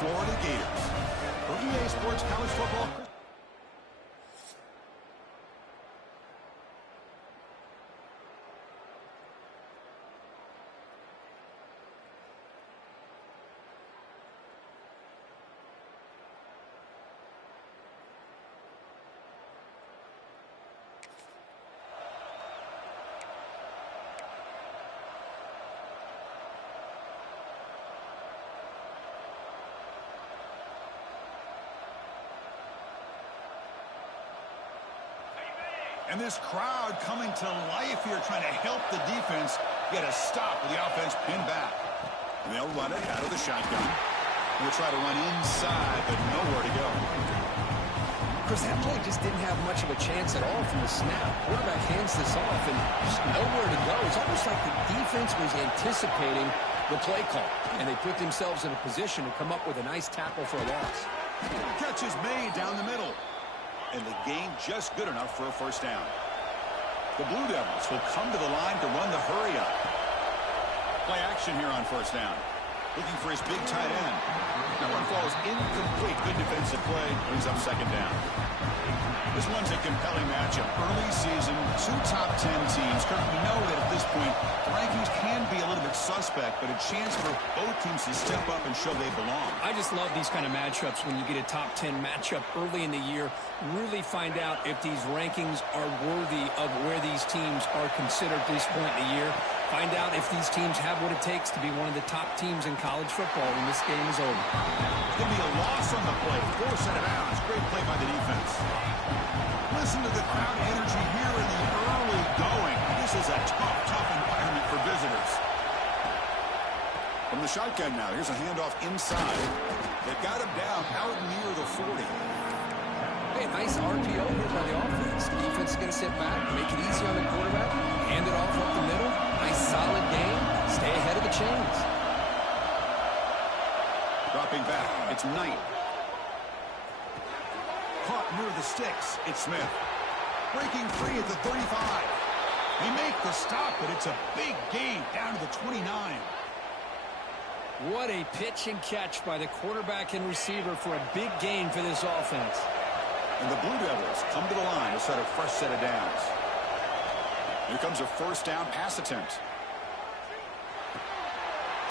Florida Gators. For EA Sports College Football. And this crowd coming to life here, trying to help the defense get a stop with the offense pinned back. And they'll run it out of the shotgun. They'll try to run inside, but nowhere to go. Chris, that play just didn't have much of a chance at all from the snap. Quarterback hands this off, and just nowhere to go. It's almost like the defense was anticipating the play call, and they put themselves in a position to come up with a nice tackle for a loss. Catch is made down the middle. And the gain just good enough for a first down. The Blue Devils will come to the line to run the hurry up. Play action here on first down. Looking for his big tight end. That one falls incomplete. Good defensive play. Brings up second down. This one's a compelling matchup. Early season, two top 10 teams. Kirk, we know that at this point, the rankings can be a little bit suspect, but a chance for both teams to step up and show they belong. I just love these kind of matchups when you get a top 10 matchup early in the year. Really find out if these rankings are worthy of where these teams are considered at this point in the year. Find out if these teams have what it takes to be one of the top teams in college football when this game is over. It's going to be a loss on the play. Force it out. Great play by the defense. Listen to the crowd energy here in the early going. This is a tough environment for visitors. From the shotgun now, here's a handoff inside. They've got him down out near the 40. Hey, nice RPO here by the offense. The defense is going to sit back, make it easy on the quarterback, hand it off up the middle. Nice solid game. Stay ahead of the chains. Dropping back, it's Knight. Caught near the sticks, it's Smith. Breaking free at the 35. They make the stop, but it's a big gain down to the 29. What a pitch and catch by the quarterback and receiver for a big gain for this offense. And the Blue Devils come to the line to set a fresh set of downs. Here comes a first down pass attempt.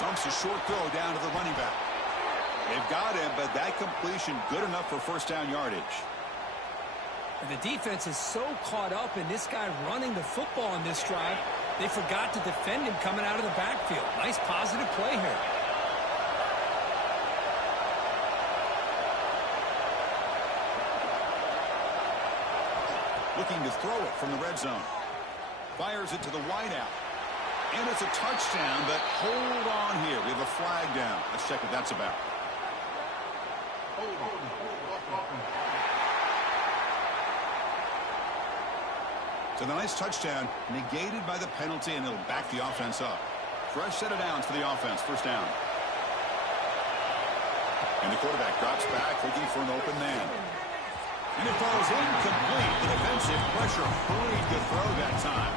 Dumps a short throw down to the running back. They've got him, but that completion good enough for first down yardage. And the defense is so caught up in this guy running the football in this drive, they forgot to defend him coming out of the backfield. Nice positive play here. Looking to throw it from the red zone. Fires it to the wideout. And it's a touchdown, but hold on here. We have a flag down. Let's check what that's about. So the nice touchdown negated by the penalty, and it'll back the offense up. Fresh set of downs for the offense. First down. And the quarterback drops back, looking for an open man. And it falls incomplete. The defensive pressure hurried to throw that time.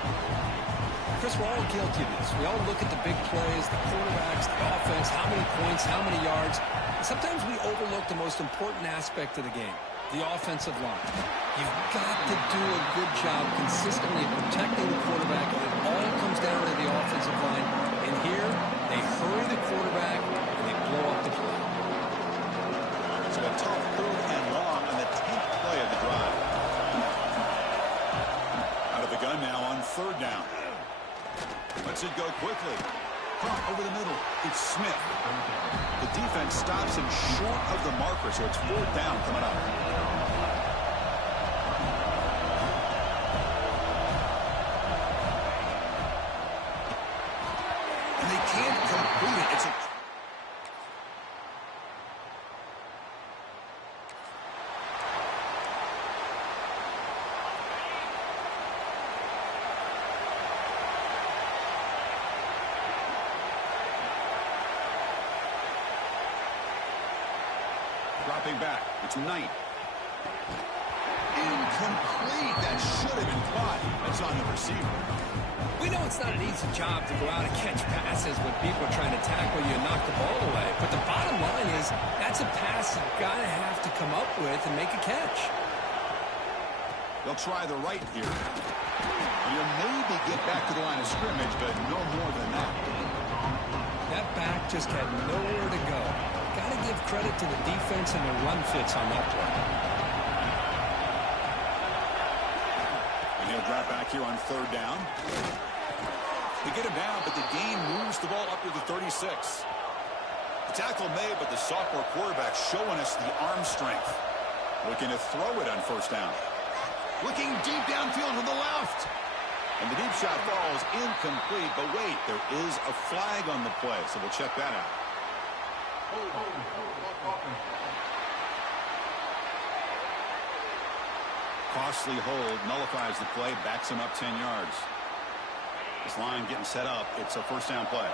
Chris, we're all guilty of this. We all look at the big plays, the quarterbacks, the offense, how many points, how many yards. And sometimes we overlook the most important aspect of the game, the offensive line. You've got to do a good job consistently protecting the quarterback. It all comes down to the offensive line. And here, they hurry the quarterback, and they blow up the play. So a tough 3rd and long on the 10th play of the drive. Out of the gun now on 3rd down. Lets it go quickly. Caught over the middle. It's Smith. The defense stops him short of the marker, so it's 4th down coming up. And they can't complete it. It's a dropping back. It's Knight. Incomplete. That should have been caught. That's on the receiver. We know it's not an easy job to go out and catch passes when people are trying to tackle you and knock the ball away. But the bottom line is that's a pass you've got to have to come up with and make a catch. They'll try the right here. And you'll maybe get back to the line of scrimmage, but no more than that. That back just had nowhere to go. Got to give credit to the defense and the run fits on that play. And he'll drop back here on third down. They get him down, but the gain moves the ball up to the 36. The tackle made, but the sophomore quarterback showing us the arm strength. Looking to throw it on first down. Looking deep downfield to the left. And the deep shot falls incomplete. But wait, there is a flag on the play, so we'll check that out. Costly hold nullifies the play, backs him up 10 yards. This line getting set up. It's a first down play.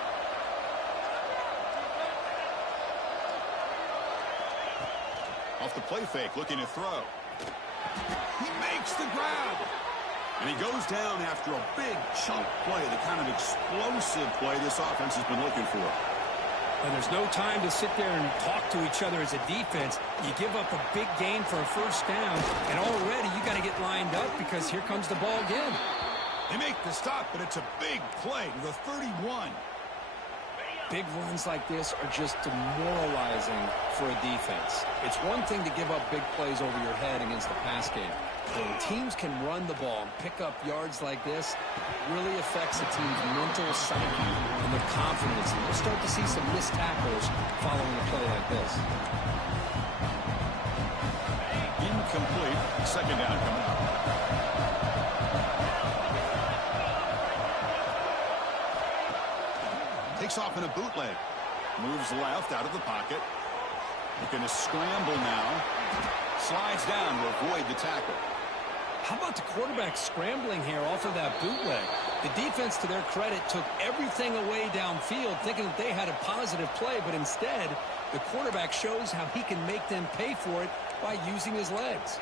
Off the play fake, looking to throw. He makes the grab. And he goes down after a big chunk play, the kind of explosive play this offense has been looking for. And there's no time to sit there and talk to each other as a defense. You give up a big gain for a first down, and already you got to get lined up because here comes the ball again. They make the stop, but it's a big play to the 31. Big runs like this are just demoralizing for a defense. It's one thing to give up big plays over your head against the pass game. When teams can run the ball and pick up yards like this, it really affects the team's mental psyche and their confidence. And we'll start to see some missed tackles following a play like this. Incomplete. Second down coming up. Takes off in a bootleg. Moves left out of the pocket. Looking to scramble now. Slides down to avoid the tackle. How about the quarterback scrambling here off of that bootleg? The defense, to their credit, took everything away downfield, thinking that they had a positive play, but instead, the quarterback shows how he can make them pay for it by using his legs.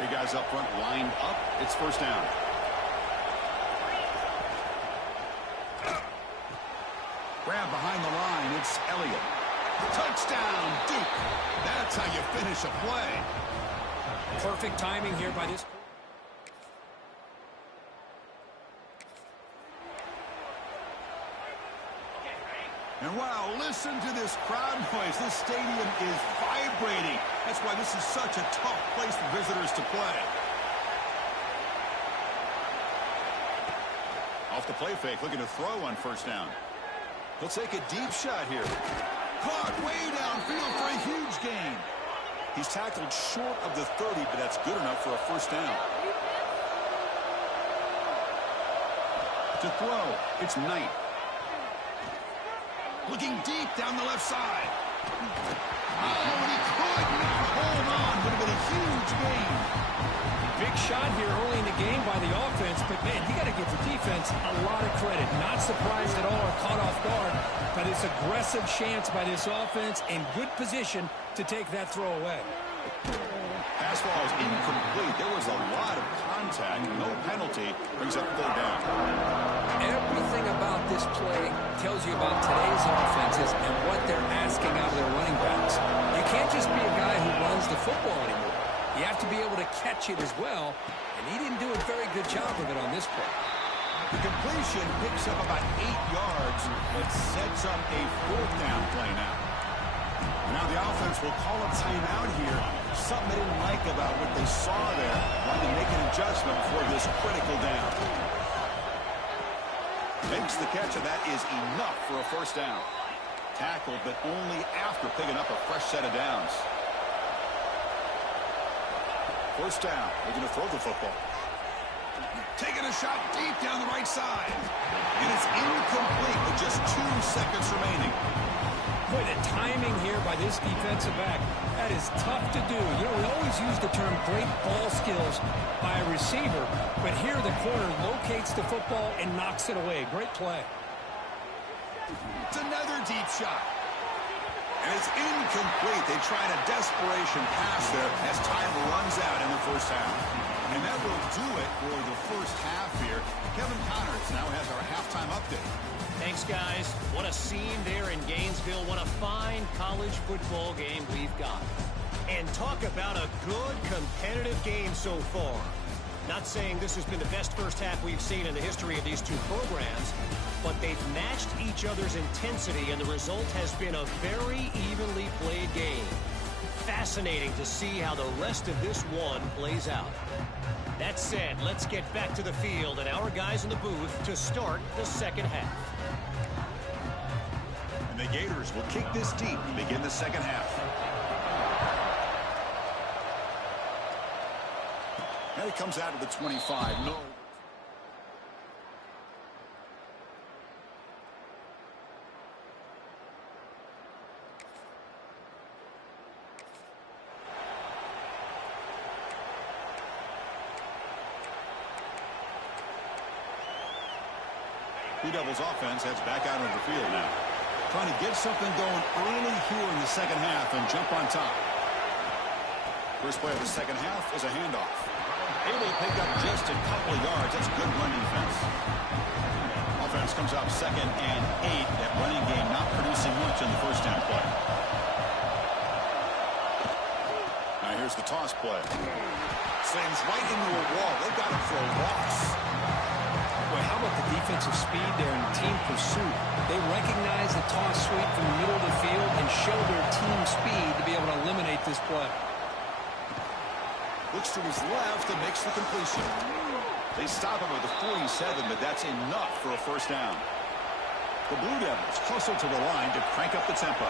Big guys up front lined up. It's first down. Grab behind the line. It's Elliott. Touchdown, Duke. That's how you finish a play. Perfect timing here by this. And wow, listen to this crowd noise. This stadium is vibrating. That's why this is such a tough place for visitors to play. Off the play fake, looking to throw on first down. He'll take a deep shot here. Caught way downfield for a huge gain. He's tackled short of the 30, but that's good enough for a first down. To throw, it's Knight. Looking deep down the left side. Oh, and he could not hold on. Would have been a huge gain. Big shot here early in the game by the offense, but man, you got to give the defense a lot of credit. Not surprised at all or caught off guard by this aggressive chance by this offense and good position to take that throw away. Pass ball is incomplete. There was a lot of contact. No penalty. Brings up third down. Everything about this play tells you about today's offenses and what they're asking out of their running backs. You can't just be a guy who runs the football anymore. You have to be able to catch it as well, and he didn't do a very good job of it on this play. The completion picks up about 8 yards, but sets up a fourth down play now. Now the offense will call a timeout here. Something they didn't like about what they saw there. Wanting to make an adjustment for this critical down. Makes the catch, and that is enough for a first down. Tackled, but only after picking up a fresh set of downs. First down. Looking to throw the football. Taking a shot deep down the right side. And it's incomplete with just 2 seconds remaining. Boy, the timing here by this defensive back, that is tough to do. You know, we always use the term great ball skills by a receiver, but here the corner locates the football and knocks it away. Great play. It's another deep shot. And it's incomplete. They tried a desperation pass there as time runs out in the first half. And that will do it for the first half here. Kevin Connors now has our halftime update. Thanks, guys. What a scene there in Gainesville. What a fine college football game we've got. And talk about a good competitive game so far. Not saying this has been the best first half we've seen in the history of these two programs, but they've matched each other's intensity, and the result has been a very evenly played game. Fascinating to see how the rest of this one plays out. That said, let's get back to the field and our guys in the booth to start the second half. And the Gators will kick this deep and begin the second half. And it comes out of the 25. No. Blue Devils offense heads back out on the field now. Trying to get something going early here in the second half and jump on top. First play of the second half is a handoff. Able to pick up just a couple of yards. That's good run defense. Offense comes out 2nd and 8. That running game not producing much in the first down play. Now here's the toss play. Slams right into a wall. They've got him for a loss. Boy, how about the defensive speed there in team pursuit? They recognize the toss sweep from the middle of the field and show their team speed to be able to eliminate this play. Looks to his left and makes the completion. They stop him at the 47, but that's enough for a first down. The Blue Devils hustle to the line to crank up the tempo.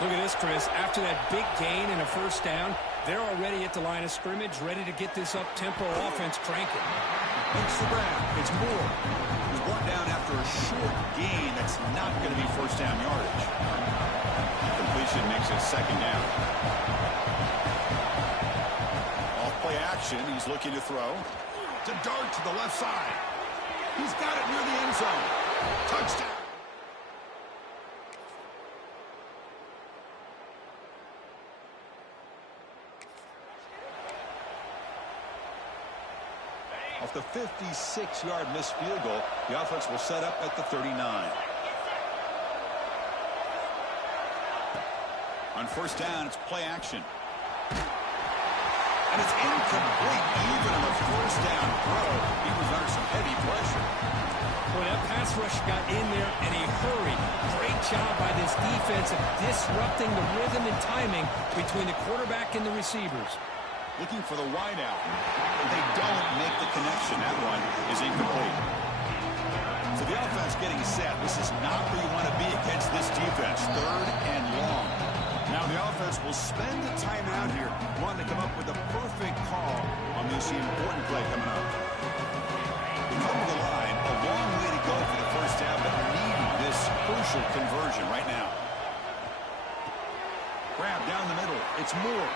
Look at this, Chris. After that big gain and a first down, they're already at the line of scrimmage, ready to get this up-tempo offense cranking. Makes the grab. It's Moore. He's brought down after a short gain. That's not going to be first down yardage. Completion makes it second down. Off play action. He's looking to throw. It's a dart to the left side. He's got it near the end zone. Touchdown. Off the 56-yard missed field goal, the offense will set up at the 39. On first down, it's play action. And it's incomplete. Even on the first down throw, he was under some heavy pressure. Boy, that pass rush got in there in a hurry. Great job by this defense of disrupting the rhythm and timing between the quarterback and the receivers. Looking for the wide out. They don't make the connection. That one is incomplete. So the offense getting set. This is not where you want to be against this defense. 3rd and long. Now the offense will spend the time out here wanting to come up with the perfect call on this important play coming up. They come to the line. A long way to go for the first down, but needing this crucial conversion right now. Grab down the middle. It's Moore.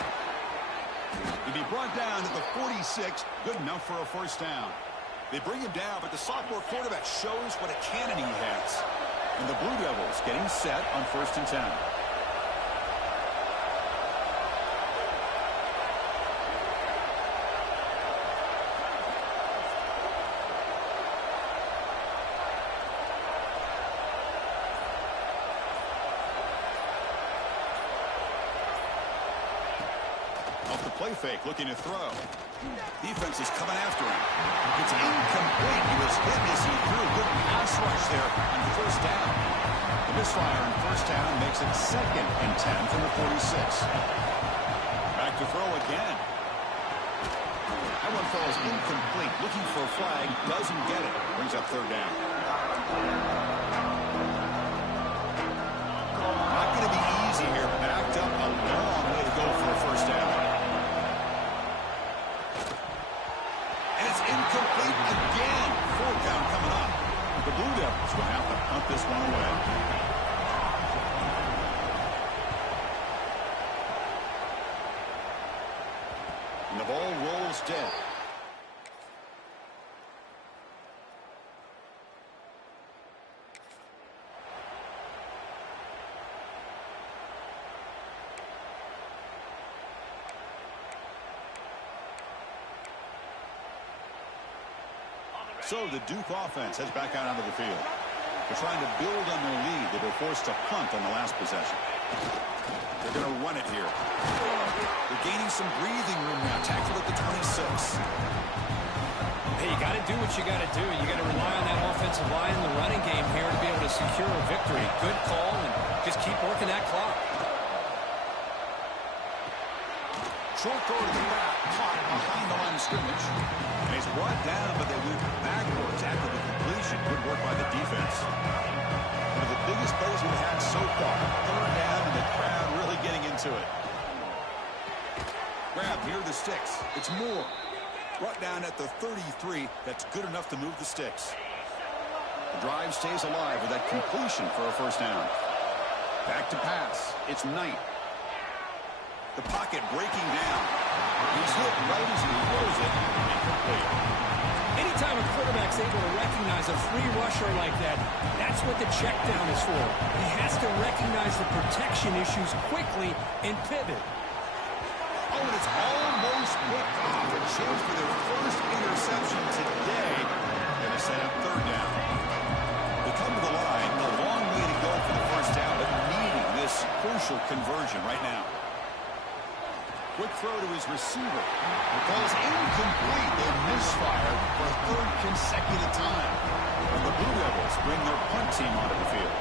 He'll be brought down at the 46, good enough for a first down. They bring him down, but the sophomore quarterback shows what a cannon he has. And the Blue Devils getting set on 1st and 10. Play fake, looking to throw. Defense is coming after him. It's incomplete. He was hit as he threw. Good pass rush there on first down. The misfire on first down makes it 2nd and 10 from the 46. Back to throw again. That one falls incomplete. Looking for a flag. Doesn't get it. Brings up 3rd down. Not going to be easy here. Backed up a long way to go for a first down. Incomplete again. 4th down coming up. The Blue Devils will have to punt this one away. And the ball rolls dead. So the Duke offense heads back out onto the field. They're trying to build on their lead. They were forced to punt on the last possession. They're going to run it here. They're gaining some breathing room now. Tackled at the 26. Hey, you got to do what you got to do. You got to rely on that offensive line in the running game here to be able to secure a victory. Good call, and just keep working that clock. Short throw to the back, caught behind the line of scrimmage. And he's brought down, but they move backwards after the completion. Good work by the defense. One of the biggest plays we've had so far. Third down, and the crowd really getting into it. Grab near the sticks. It's Moore. Brought down at the 33. That's good enough to move the sticks. The drive stays alive with that completion for a first down. Back to pass. It's Knight. The pocket breaking down. He's hit right as he throws it. Incomplete. Anytime a quarterback's able to recognize a free rusher like that, that's what the check down is for. He has to recognize the protection issues quickly and pivot. Oh, and it's almost picked off. A chance for their first interception today. Going to set up third down. They come to the line. A long way to go for the first down, but needing this crucial conversion right now. Quick throw to his receiver. It falls incomplete. They misfire for a third consecutive time. And the Blue Devils bring their punt team onto the field.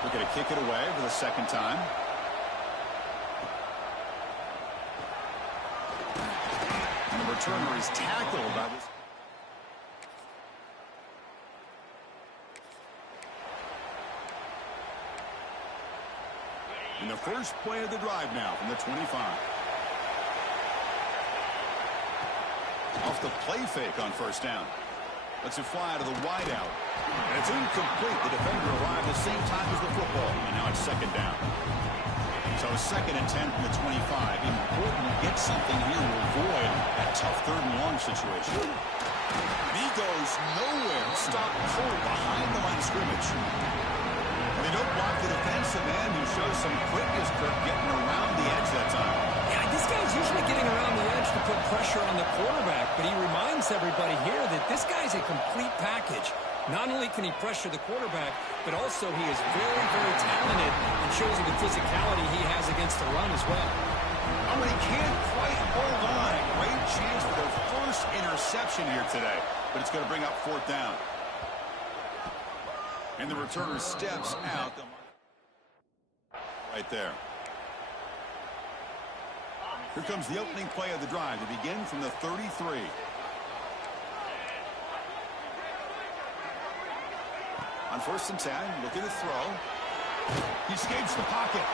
They're going to kick it away for the second time. And the returner is tackled by this. In the first play of the drive now from the 25. Off the play fake on first down. Lets it fly out of the wideout. And it's incomplete. The defender arrived at the same time as the football. And now it's second down. So second and 10 from the 25. Important to get something here to avoid that tough third and long situation. And he goes nowhere. Stop cold behind the line of scrimmage. And they don't block the defensive end, who shows some quickness, Kirk, getting around the edge that time. Yeah, this guy's usually getting around the edge to put pressure on the quarterback, but he reminds everybody here that this guy's a complete package. Not only can he pressure the quarterback, but also he is very, very talented and shows you the physicality he has against the run as well. Oh, and he can't quite hold on. A great chance for their first interception here today, but it's going to bring up fourth down. And the returner steps out. Right there. Here comes the opening play of the drive. They begin from the 33. On first and 10, looking to throw. He escapes the pocket.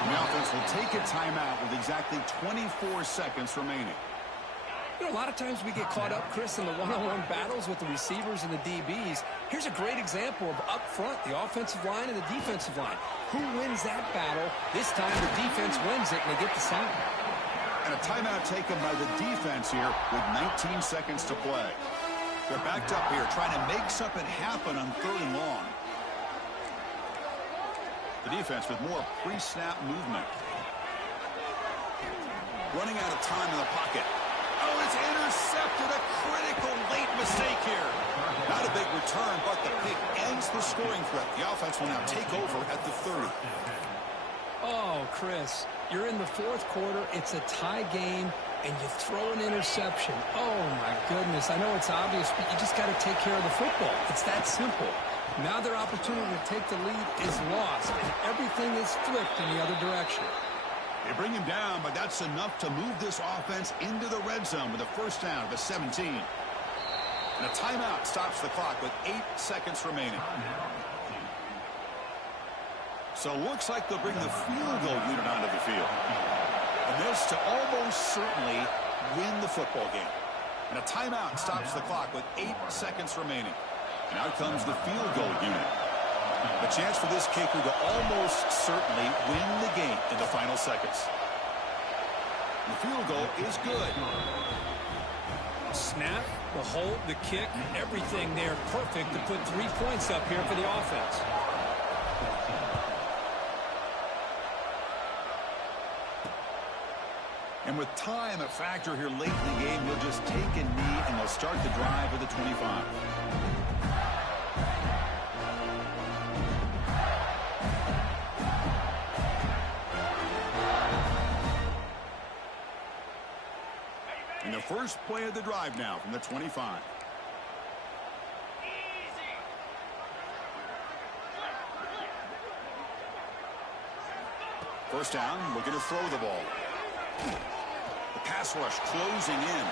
And the offense will take a timeout with exactly 24 seconds remaining. You know, a lot of times we get caught up, Chris, in the one-on-one battles with the receivers and the DBs. Here's a great example of up front, the offensive line and the defensive line. Who wins that battle? This time the defense wins it, and they get the sack. And a timeout taken by the defense here with 19 seconds to play. They're backed up here, trying to make something happen on third and long. The defense with more pre-snap movement. Running out of time in the pocket. Oh, it's intercepted. A critical late mistake here. Not a big return, but the pick ends the scoring threat. The offense will now take over at the 30. Oh, Chris, you're in the fourth quarter. It's a tie game, and you throw an interception. Oh, my goodness. I know it's obvious, but you just got to take care of the football. It's that simple. Now their opportunity to take the lead is lost, and everything is flipped in the other direction. They bring him down, but that's enough to move this offense into the red zone with a first down of the 17. And a timeout stops the clock with 8 seconds remaining. So it looks like they'll bring the field goal unit onto the field. And this to almost certainly win the football game. And a timeout stops the clock with 8 seconds remaining. And out comes the field goal unit. A chance for this kicker to almost certainly win the game in the final seconds. The field goal is good. Snap, the hold, the kick, everything there perfect to put 3 points up here for the offense. And with time a factor here late in the game, he'll just take a knee and they'll start the drive with a 25. And the first play of the drive now from the 25. First down, looking to throw the ball. The pass rush closing in.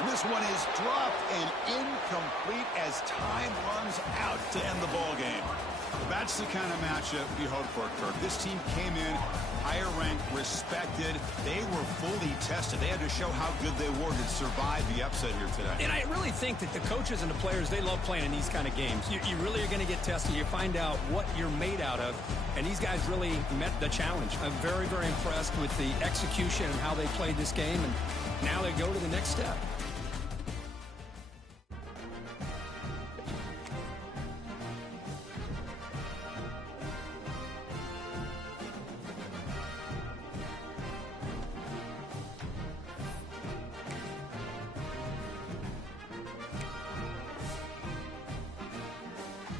And this one is dropped and incomplete as time runs out to end the ball game. That's the kind of matchup you hope for, Kirk. This team came in higher ranked, respected. They were fully tested. They had to show how good they were to survive the upset here today. And I really think that the coaches and the players, they love playing in these kind of games. You really are going to get tested. You find out what you're made out of. And these guys really met the challenge. I'm very, very impressed with the execution and how they played this game. And now they go to the next step.